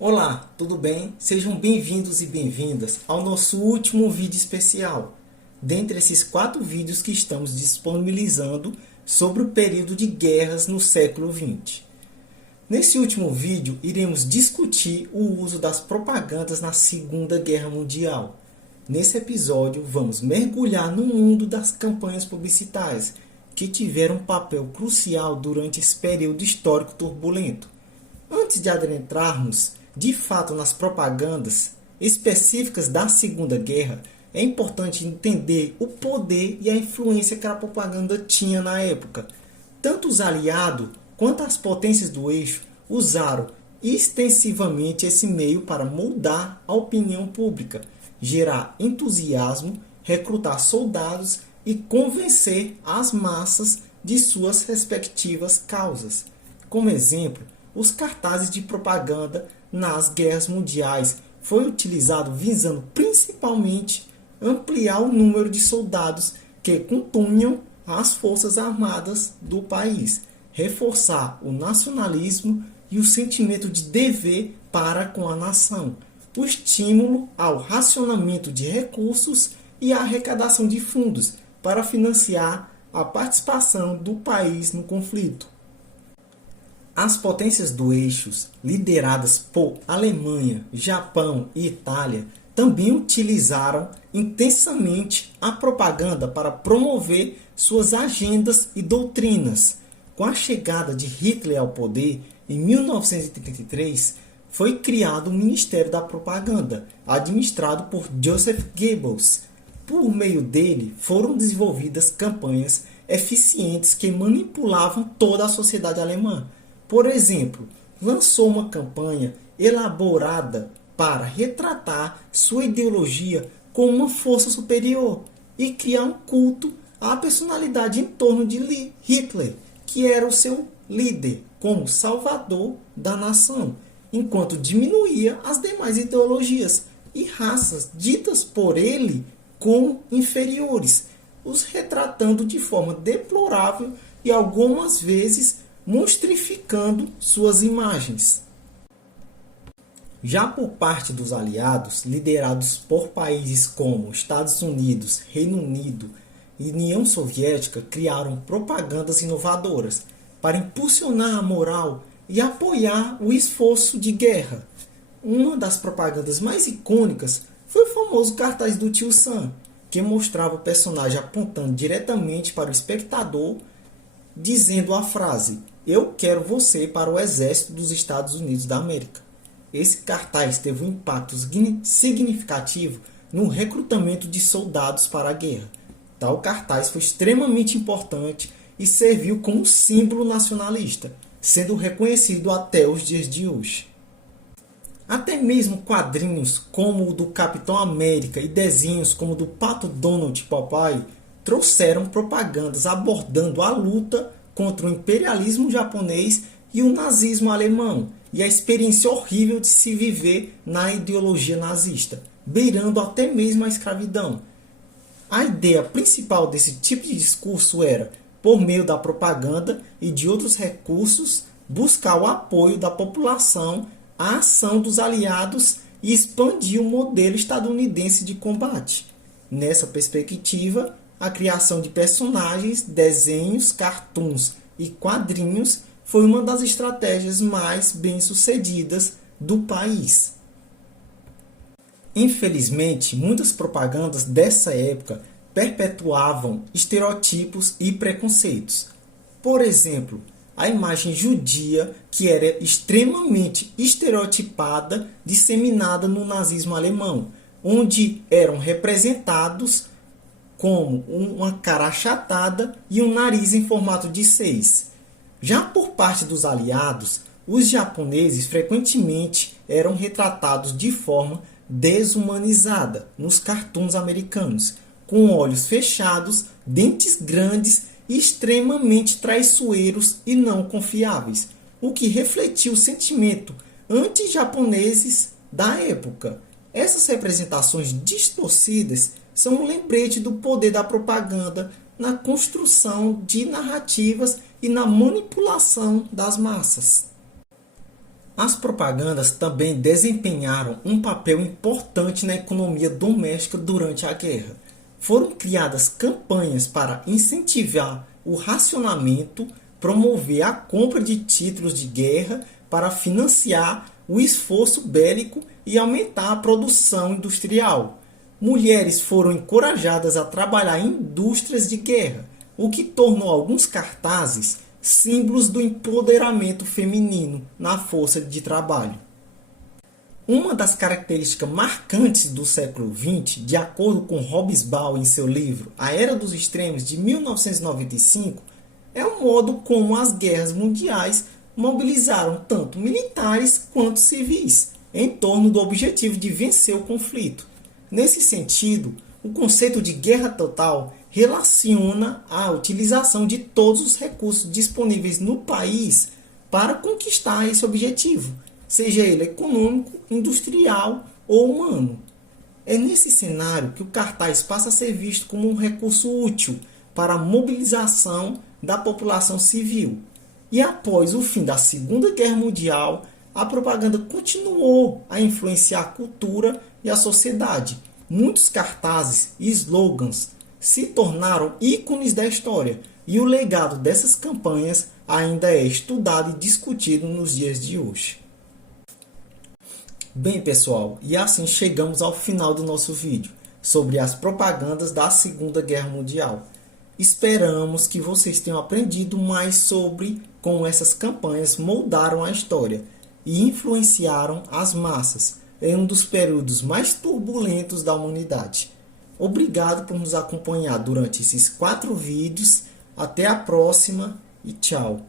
Olá, tudo bem? Sejam bem-vindos e bem-vindas ao nosso último vídeo especial, dentre esses 4 vídeos que estamos disponibilizando sobre o período de guerras no século XX. Nesse último vídeo, iremos discutir o uso das propagandas na Segunda Guerra Mundial. Nesse episódio, vamos mergulhar no mundo das campanhas publicitárias, que tiveram um papel crucial durante esse período histórico turbulento. Antes de adentrarmos de fato nas propagandas específicas da Segunda Guerra, é importante entender o poder e a influência que a propaganda tinha na época. Tanto os aliados quanto as potências do eixo usaram extensivamente esse meio para moldar a opinião pública, gerar entusiasmo, recrutar soldados e convencer as massas de suas respectivas causas. Como exemplo, os cartazes de propaganda nas guerras mundiais foi utilizado visando principalmente ampliar o número de soldados que compunham as forças armadas do país, reforçar o nacionalismo e o sentimento de dever para com a nação, o estímulo ao racionamento de recursos e a arrecadação de fundos para financiar a participação do país no conflito. As potências do eixo, lideradas por Alemanha, Japão e Itália, também utilizaram intensamente a propaganda para promover suas agendas e doutrinas. Com a chegada de Hitler ao poder, em 1933, foi criado o Ministério da Propaganda, administrado por Joseph Goebbels. Por meio dele, foram desenvolvidas campanhas eficientes que manipulavam toda a sociedade alemã. Por exemplo, lançou uma campanha elaborada para retratar sua ideologia como uma força superior e criar um culto à personalidade em torno de Hitler, que era o seu líder, como salvador da nação, enquanto diminuía as demais ideologias e raças ditas por ele como inferiores, os retratando de forma deplorável e algumas vezes monstrificando suas imagens. Já por parte dos aliados, liderados por países como Estados Unidos, Reino Unido e União Soviética, criaram propagandas inovadoras para impulsionar a moral e apoiar o esforço de guerra. Uma das propagandas mais icônicas foi o famoso cartaz do Tio Sam, que mostrava o personagem apontando diretamente para o espectador, dizendo a frase: "Eu quero você para o exército dos Estados Unidos da América". Esse cartaz teve um impacto significativo no recrutamento de soldados para a guerra. Tal cartaz foi extremamente importante e serviu como símbolo nacionalista, sendo reconhecido até os dias de hoje. Até mesmo quadrinhos como o do Capitão América e desenhos como o do Pato Donald e Popeye trouxeram propagandas abordando a luta contra o imperialismo japonês e o nazismo alemão, e a experiência horrível de se viver na ideologia nazista, beirando até mesmo a escravidão. A ideia principal desse tipo de discurso era, por meio da propaganda e de outros recursos, buscar o apoio da população à ação dos aliados e expandir o modelo estadunidense de combate. Nessa perspectiva, a criação de personagens, desenhos, cartoons e quadrinhos foi uma das estratégias mais bem-sucedidas do país. Infelizmente, muitas propagandas dessa época perpetuavam estereotipos e preconceitos. Por exemplo, a imagem judia, que era extremamente estereotipada, disseminada no nazismo alemão, onde eram representados como uma cara achatada e um nariz em formato de 6. Já por parte dos aliados, os japoneses frequentemente eram retratados de forma desumanizada nos cartoons americanos, com olhos fechados, dentes grandes e extremamente traiçoeiros e não confiáveis, o que refletiu o sentimento anti-japoneses da época. Essas representações distorcidas são um lembrete do poder da propaganda na construção de narrativas e na manipulação das massas. As propagandas também desempenharam um papel importante na economia doméstica durante a guerra. Foram criadas campanhas para incentivar o racionamento, promover a compra de títulos de guerra para financiar o esforço bélico e aumentar a produção industrial. Mulheres foram encorajadas a trabalhar em indústrias de guerra, o que tornou alguns cartazes símbolos do empoderamento feminino na força de trabalho. Uma das características marcantes do século XX, de acordo com Hobsbawm em seu livro A Era dos Extremos, de 1995, é o modo como as guerras mundiais mobilizaram tanto militares quanto civis em torno do objetivo de vencer o conflito. Nesse sentido, o conceito de guerra total relaciona a utilização de todos os recursos disponíveis no país para conquistar esse objetivo, seja ele econômico, industrial ou humano. É nesse cenário que o cartaz passa a ser visto como um recurso útil para a mobilização da população civil. E após o fim da Segunda Guerra Mundial, a propaganda continuou a influenciar a cultura e a sociedade. Muitos cartazes e slogans se tornaram ícones da história, e o legado dessas campanhas ainda é estudado e discutido nos dias de hoje. Bem, pessoal, e assim chegamos ao final do nosso vídeo sobre as propagandas da Segunda Guerra Mundial. Esperamos que vocês tenham aprendido mais sobre como essas campanhas moldaram a história e influenciaram as massas em um dos períodos mais turbulentos da humanidade. Obrigado por nos acompanhar durante esses 4 vídeos. Até a próxima e tchau!